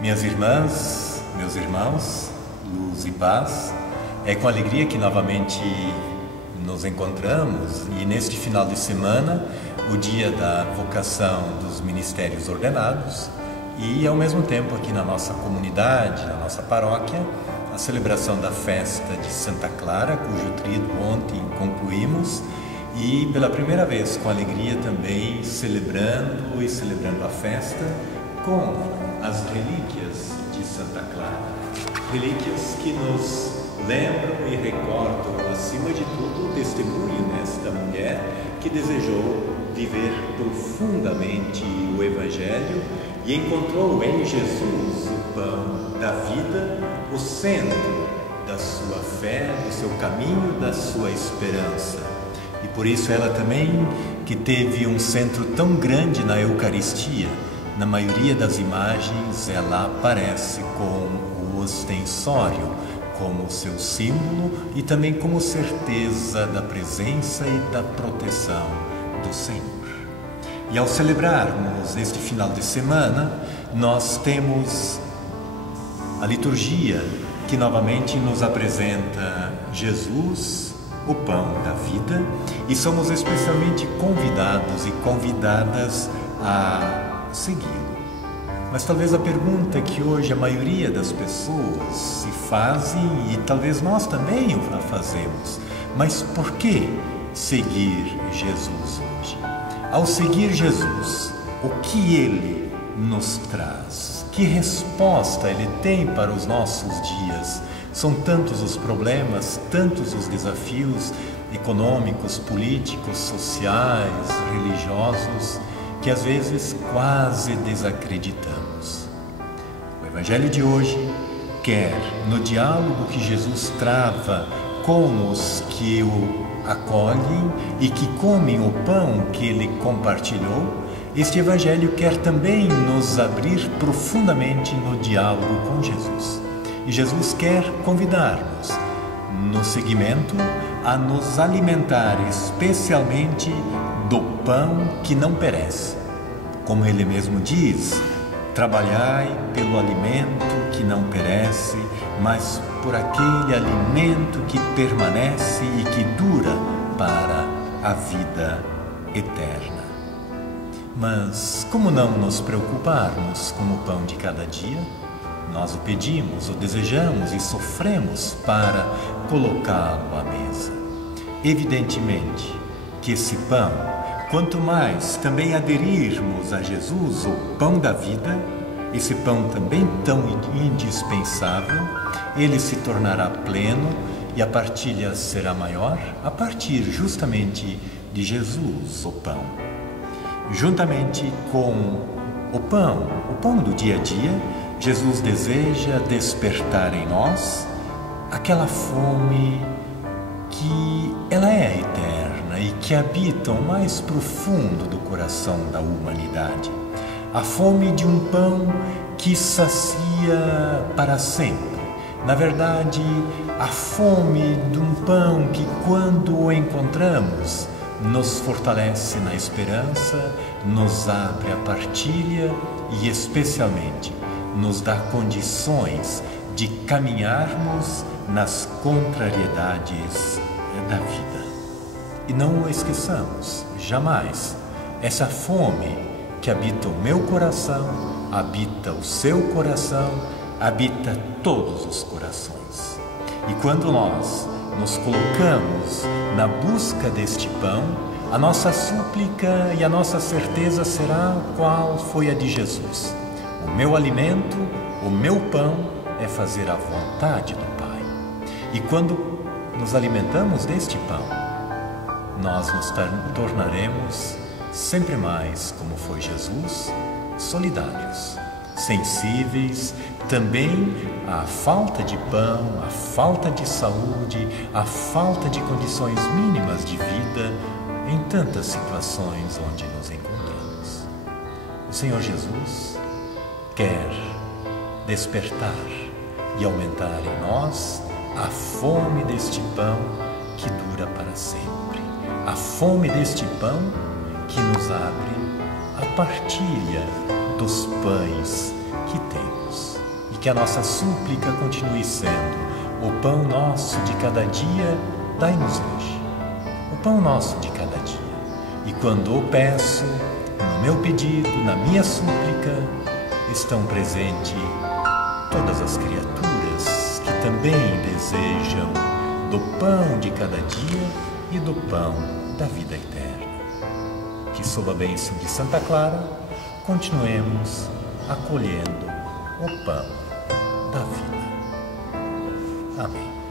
Minhas irmãs, meus irmãos, luz e paz, é com alegria que novamente nos encontramos e neste final de semana, o dia da vocação dos ministérios ordenados e ao mesmo tempo aqui na nossa comunidade, na nossa paróquia, a celebração da festa de Santa Clara, cujo trido ontem concluímos e pela primeira vez com alegria também celebrando a festa com as relíquias de Santa Clara. Relíquias que nos lembram e recordam, acima de tudo, o testemunho desta mulher que desejou viver profundamente o Evangelho e encontrou em Jesus o pão da vida, o centro da sua fé, do seu caminho, da sua esperança. E por isso ela também, que teve um centro tão grande na Eucaristia, na maioria das imagens ela aparece com o ostensório, como seu símbolo e também como certeza da presença e da proteção do Senhor. E ao celebrarmos este final de semana, nós temos a liturgia que novamente nos apresenta Jesus, o pão da vida, e somos especialmente convidados e convidadas a segui-lo. Mas talvez a pergunta que hoje a maioria das pessoas se fazem, e talvez nós também a fazemos, mas por que seguir Jesus hoje? Ao seguir Jesus, o que Ele nos traz? Que resposta Ele tem para os nossos dias? São tantos os problemas, tantos os desafios econômicos, políticos, sociais, religiosos, que às vezes quase desacreditamos. O Evangelho de hoje quer, no diálogo que Jesus trava com os que o acolhem e que comem o pão que ele compartilhou, este Evangelho quer também nos abrir profundamente no diálogo com Jesus. E Jesus quer convidar-nos, no seguimento, a nos alimentar especialmente do pão que não perece. Como ele mesmo diz, trabalhai pelo alimento que não perece, mas por aquele alimento que permanece e que dura para a vida eterna. Mas como não nos preocuparmos com o pão de cada dia? Nós o pedimos, o desejamos e sofremos para colocá-lo à mesa. Evidentemente que esse pão, quanto mais também aderirmos a Jesus, o pão da vida, esse pão também tão indispensável, ele se tornará pleno e a partilha será maior a partir justamente de Jesus, o pão. Juntamente com o pão do dia a dia, Jesus deseja despertar em nós aquela fome que ela é eterna e que habita o mais profundo do coração da humanidade. A fome de um pão que sacia para sempre. Na verdade, a fome de um pão que, quando o encontramos, nos fortalece na esperança, nos abre a partilha e, especialmente, nos dá condições de caminharmos nas contrariedades da vida. E não o esqueçamos, jamais, essa fome que habita o meu coração, habita o seu coração, habita todos os corações. E quando nós nos colocamos na busca deste pão, a nossa súplica e a nossa certeza será qual foi a de Jesus. O meu alimento, o meu pão é fazer a vontade do Pai. E quando nos alimentamos deste pão, nós nos tornaremos sempre mais, como foi Jesus, solidários, sensíveis também à falta de pão, à falta de saúde, à falta de condições mínimas de vida em tantas situações onde nos encontramos. O Senhor Jesus quer despertar e aumentar em nós a fome deste pão que dura para sempre, a fome deste pão que nos abre a partilha dos pães que temos. E que a nossa súplica continue sendo: o pão nosso de cada dia, dai-nos hoje. O pão nosso de cada dia. E quando o peço, no meu pedido, na minha súplica, estão presentes todas as criaturas que também desejam do pão de cada dia e do pão da vida eterna. Que sob a bênção de Santa Clara, continuemos acolhendo o pão da vida. Amém.